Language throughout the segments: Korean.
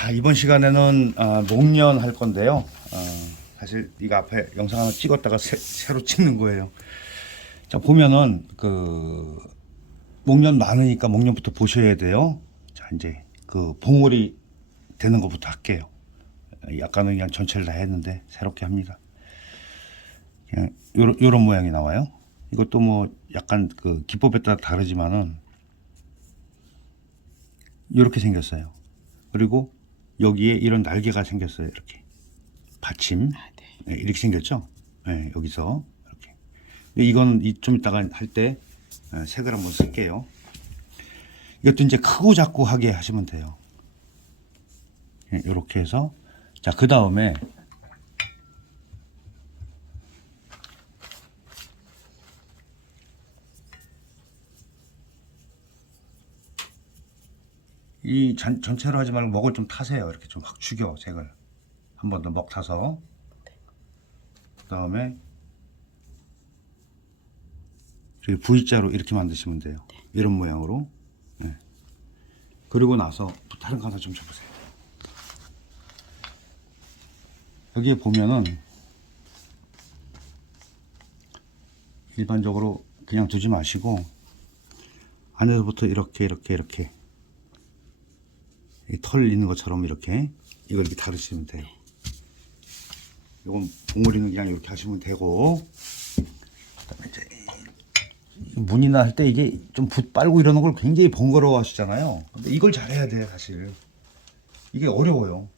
자 이번 시간에는 아, 목련 할 건데요. 어, 사실 이거 앞에 영상 하나 찍었다가 새, 로 찍는 거예요. 자 보면은 그 목련 많으니까 목련부터 보셔야 돼요. 자 이제 그 봉오리 되는 것부터 할게요. 약간은 그냥 전체를 다 했는데 새롭게 합니다. 그냥 요런, 요런 모양이 나와요. 이것도 뭐 약간 그 기법에 따라 다르지만은 이렇게 생겼어요. 그리고 여기에 이런 날개가 생겼어요. 이렇게 받침 네, 이렇게 생겼죠. 네, 여기서 이렇게. 근데 이거는 이- 좀 이따가 할 때 색을 한번 쓸게요. 이것도 이제 크고 작고 하게 하시면 돼요. 이렇게 해서 자 그 다음에 이 전, 전체로 하지 말고 먹을 좀 타세요. 이렇게 좀 확 죽여 색을 한 번 더 먹 타서 그 다음에 이렇게 V자로 이렇게 만드시면 돼요. 이런 모양으로. 네. 그리고 나서 다른 거 하나 좀 줘보세요. 여기에 보면은 일반적으로 그냥 두지 마시고 안에서부터 이렇게 이렇게 이렇게 이 털 있는 것처럼 이렇게 이걸 이렇게 다루시면 돼요. 이건 봉우리는 그냥 이렇게 하시면 되고 그다음에 이제 이 문이나 할 때 이게 좀 붓 빨고 이러는 걸 굉장히 번거로워 하시잖아요. 근데 이걸 잘해야 돼 사실. 이게 어려워요.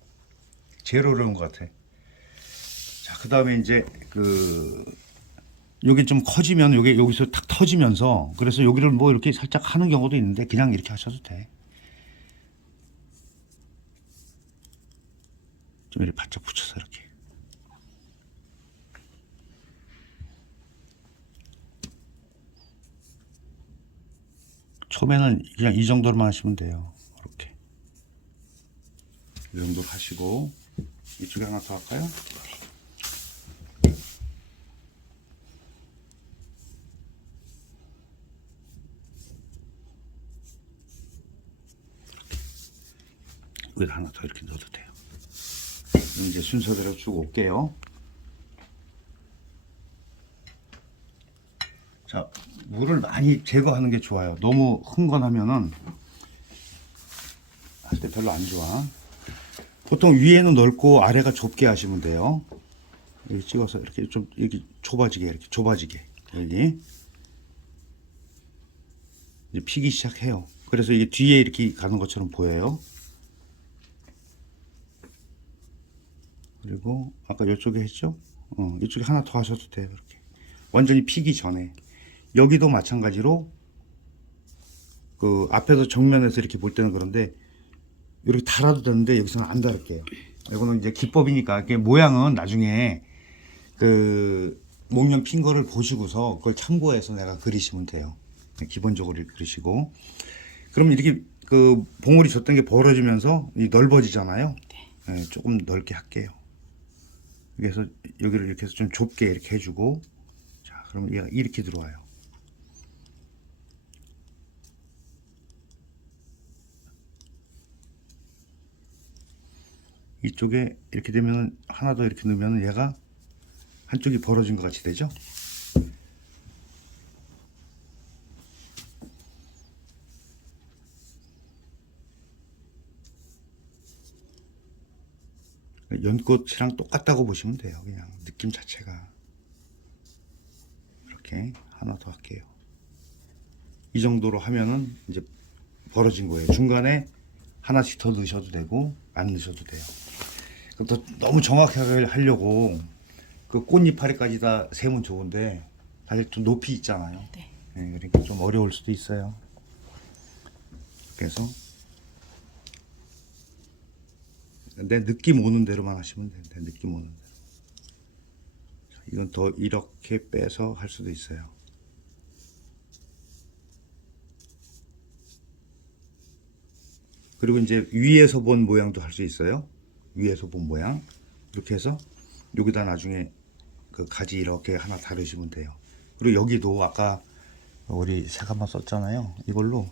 제일 어려운 것 같아. 자, 그 다음에 이제 그 요게 좀 커지면 요게 여기서 탁 터지면서 그래서 여기를 뭐 이렇게 살짝 하는 경우도 있는데 그냥 이렇게 하셔도 돼. 좀 이렇게 바짝 붙여서 이렇게. 처음에는 그냥 이 정도로만 하시면 돼요. 이렇게. 이 정도 하시고 이쪽에 하나 더 할까요? 여기다 하나 더 이렇게 넣어도 돼요. 이제 순서대로 쭉 올게요. 자, 물을 많이 제거하는 게 좋아요. 너무 흥건하면은 할 때 별로 안 좋아. 보통 위에는 넓고 아래가 좁게 하시면 돼요. 이렇게 찍어서 이렇게 좀 이렇게 좁아지게 이렇게 좁아지게 여기 이제 피기 시작해요. 그래서 이게 뒤에 이렇게 가는 것처럼 보여요. 그리고 아까 이쪽에 했죠? 어, 이쪽에 하나 더 하셔도 돼요. 이렇게 완전히 피기 전에 여기도 마찬가지로 그 앞에서 정면에서 이렇게 볼 때는 그런데 이렇게 달아도 되는데 여기서는 안 달을게요. 이거는 이제 기법이니까 이게 모양은 나중에 그 목련 핀 거를 보시고서 그걸 참고해서 내가 그리시면 돼요. 기본적으로 이렇게 그리시고 그럼 이렇게 그 봉우리 줬던 게 벌어지면서 이 넓어지잖아요. 네, 조금 넓게 할게요. 그래서 여기를 이렇게 해서 좀 좁게 이렇게 해주고 자 그럼 얘가 이렇게 들어와요. 이쪽에 이렇게 되면 하나 더 이렇게 넣으면 얘가 한쪽이 벌어진 것 같이 되죠? 연꽃이랑 똑같다고 보시면 돼요. 그냥 느낌 자체가 이렇게 하나 더 할게요. 이 정도로 하면은 이제 벌어진 거예요. 중간에 하나씩 더 넣으셔도 되고 안 넣으셔도 돼요. 그럼 또 너무 정확하게 하려고 그 꽃잎파리까지 다 세면 좋은데 사실 좀 높이 있잖아요. 네. 네, 그러니까 좀 어려울 수도 있어요. 그래서 내 느낌 오는 대로만 하시면. 내 느낌 오는 대로. 자, 이건 더 이렇게 빼서 할 수도 있어요. 그리고 이제 위에서 본 모양도 할 수 있어요. 위에서 본 모양 이렇게 해서 여기다 나중에 그 가지 이렇게 하나 다루시면 돼요. 그리고 여기도 아까 우리 색 한번 썼잖아요. 이걸로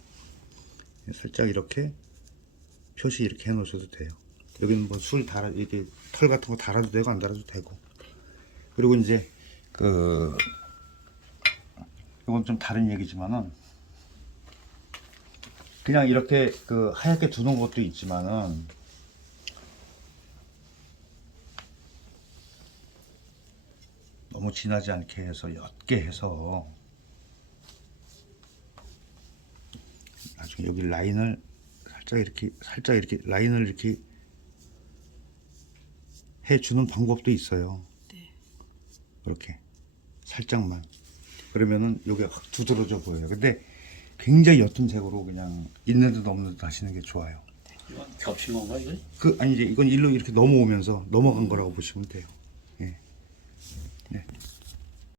살짝 이렇게 표시 이렇게 해 놓으셔도 돼요. 여기는 뭐 술 달아 이렇게 털 같은 거 달아도 되고 안 달아도 되고. 그리고 이제 그 이건 좀 다른 얘기지만은 그냥 이렇게 그 하얗게 두는 것도 있지만은 너무 진하지 않게 해서 옅게 해서 나중에 여기 라인을 살짝 이렇게 살짝 이렇게 라인을 이렇게 해주는 방법도 있어요. 이렇게 살짝만 그러면은 여기 확 두드러져 보여요. 근데 굉장히 옅은 색으로 그냥 있는 듯 없는 듯 하시는 게 좋아요. 이건 겹친 건가 이거? 그 아니 이제 이건 일로 이렇게 넘어오면서 넘어간 거라고 보시면 돼요. 예. 네.